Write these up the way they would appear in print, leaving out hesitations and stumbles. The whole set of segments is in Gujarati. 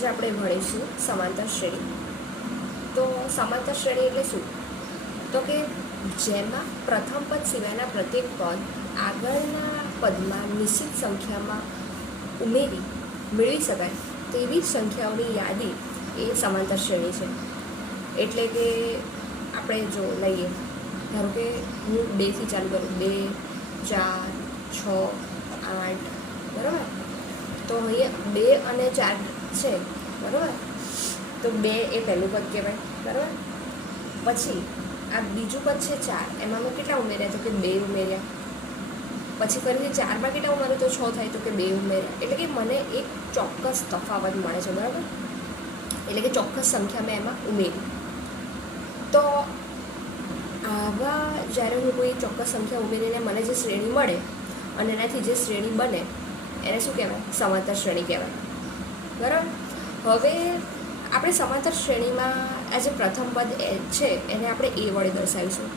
આજે આપણે ભણીશું સમાંતર શ્રેણી. તો સમાંતર શ્રેણી એટલે શું? તો કે જેમાં પ્રથમ પદ સિવાયના પ્રત્યેક પદ આગળના પદમાં નિશ્ચિત સંખ્યામાં ઉમેરી મેળવી શકાય તેવી સંખ્યાઓની યાદી એ સમાંતર શ્રેણી છે. એટલે કે આપણે જો લઈએ, ધારો કે હું 2થી ચાલુ કરું, 2, 4, 6, 8, બરાબર. તો અહીંયા 2 અને 4 છે, બરાબર. તો 2 એ પહેલું પદ કહેવાય, બરાબર. પછી આ બીજું પદ છે 4, એમાં મેં કેટલા ઉમેર્યા? તો કે 2 ઉમેર્યા. પછી ફરીથી 4માં કેટલા ઉમેર્યું? તો 6 થાય, તો કે 2 ઉમેર્યા. એટલે કે મને એક ચોક્કસ તફાવત મળે છે, બરાબર. એટલે કે ચોક્કસ સંખ્યા મેં એમાં ઉમેરી. તો આવા જ્યારે હું કોઈ ચોક્કસ સંખ્યા ઉમેરીને મને જે શ્રેણી મળે અને એનાથી જે શ્રેણી બને એને શું કહેવાય? સમાંતર શ્રેણી કહેવાય, બરાબર. હવે આપણે સમાંતર શ્રેણીમાં આ જે પ્રથમ પદ છે એને આપણે એ વડે દર્શાવીશું.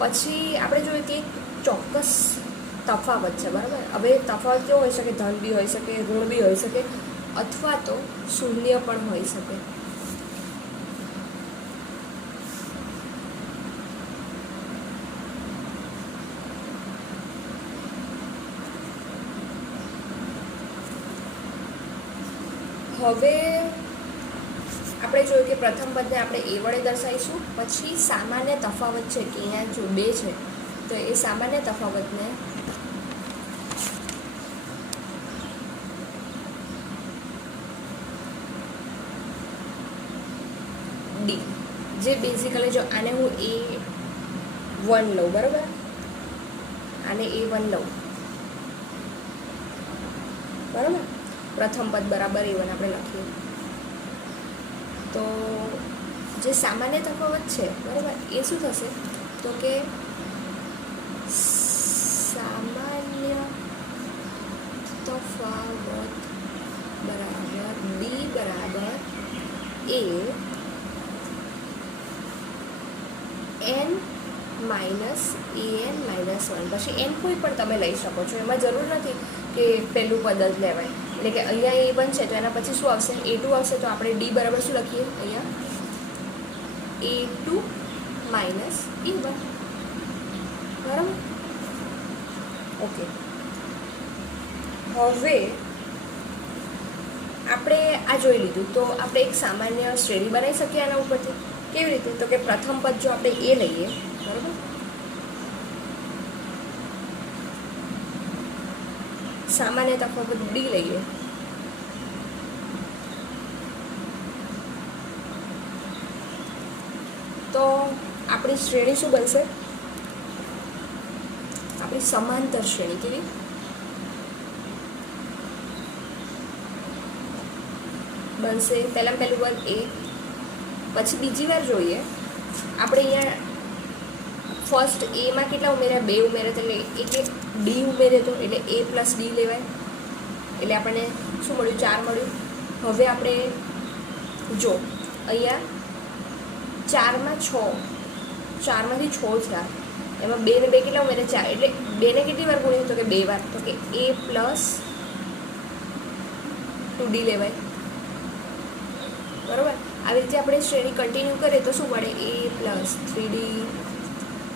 પછી આપણે જોઈએ કે ચોક્કસ તફાવત છે, બરાબર. હવે તફાવત કેવો હોઈ શકે? ધન બી હોઈ શકે, ઋણ બી હોઈ શકે, અથવા તો શૂન્ય પણ હોઈ શકે. હવે આપણે જોયું કે પ્રથમ પદને આપણે એ વડે દર્શાવીશું. પછી સામાન્ય તફાવત છે કે અહીંયા જો 2 છે તો એ સામાન્ય તફાવતને ડી, જે બેઝિકલી જો આને હું A1 લઉં, બરાબર, આને A1 લઉં, બરાબર. પ્રથમ પદ બરાબર A1 આપણે લખીએ તો જે સામાન્ય તફાવત છે, બરાબર, એ શું થશે? તો કે સામાન્ય તફાવત બરાબર ડી બરાબર A n minus AN minus 1. પછી n કોઈ પણ તમે લઈ શકો છો, એમાં જરૂર નથી કે પહેલું પદ જ લેવાય. એટલે કે અહીંયા A1 છે તો એના પછી શું આવશે? A2 આવશે. તો આપણે ડી બરાબર શું લખીએ? અહીંયા A2 માઇનસ A1, બરાબર. ઓકે. હવે આપણે આ જોઈ લીધું, તો આપણે એક સામાન્ય શ્રેણી બનાવી શકીએ આના ઉપરથી. કેવી રીતે? તો કે પ્રથમ પદ જો આપણે એ લઈએ, બરાબર, સામાન્ય તફાવત ડી લઈએ, તો આપણી શ્રેણી શું બનશે? આપણી સમાંતર શ્રેણી કેવી બનશે? પહેલું પદ એ, પછી બીજી વાર જોઈએ આપણે અહીંયા ફર્સ્ટ એમાં કેટલા ઉમેર્યા? 2 ઉમેર્યા, એટલે એટલે ડી ઉમેર્યો તો એટલે A પ્લસ ડી લેવાય. એટલે આપણને શું મળ્યું? 4 મળ્યું. હવે આપણે જો અહીંયા 4માં 6, 4માંથી 6 થયા, એમાં 2 ને 2 કેટલા ઉમેર્યા? 4. એટલે 2 ને કેટલી વાર ગુણ્યું? તો કે 2 વાર. તો કે A પ્લસ 2D લેવાય, બરાબર. આવી રીતે આપણે શ્રેણી કન્ટિન્યુ કરીએ તો શું મળે? A પ્લસ 3D,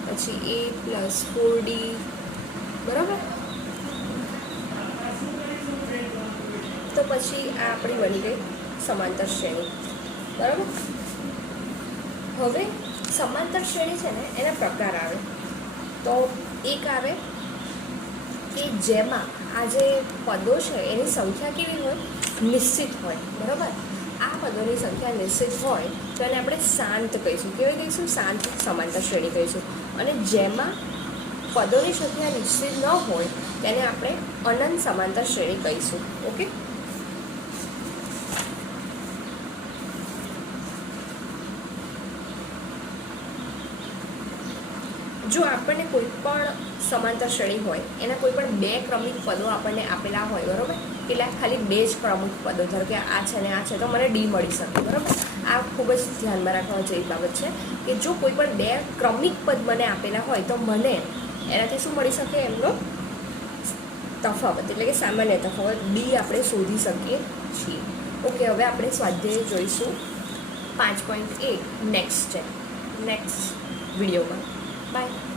પછી A પ્લસ 4D, બરાબર. તો પછી આ આપણી બની ગઈ સમાંતર શ્રેણી, બરાબર. હવે સમાંતર શ્રેણી છે ને એના પ્રકાર આવે. તો એક આવે કે જેમાં આ જે પદો છે એની સંખ્યા કેવી હોય? નિશ્ચિત હોય, બરાબર. આ પદોની સંખ્યા નિશ્ચિત હોય તો એને આપણે શાંત કહીશું. કેવી કહીશું? શાંત સમાંતર શ્રેણી કહીશું. અને જેમાં પદોની સંખ્યા નિશ્ચિત ન હોય તેને આપણે અનંત સમાંતર શ્રેણી કહીશું. ઓકે. જો આપણને કોઈ પણ સમાંતર શ્રેણી હોય, એના કોઈ પણ 2 ક્રમિક પદો આપણને આપેલા હોય, બરાબર, કેટલા? ખાલી 2 જ ક્રમિક પદો, ધારો કે આ છે ને આ છે, તો મને ડી મળી શકે, બરાબર. આ ખૂબ જ ધ્યાનમાં રાખવા જેવી બાબત છે કે જો કોઈ પણ 2 ક્રમિક પદ મને આપેલા હોય તો મને એનાથી શું મળી શકે? એમનો તફાવત એટલે કે સામાન્ય તફાવત ડી આપણે શોધી શકીએ છીએ. ઓકે, હવે આપણે સ્વાધ્યાય જોઈશું 5.8 નેક્સ્ટ વિડીયોમાં. બાય.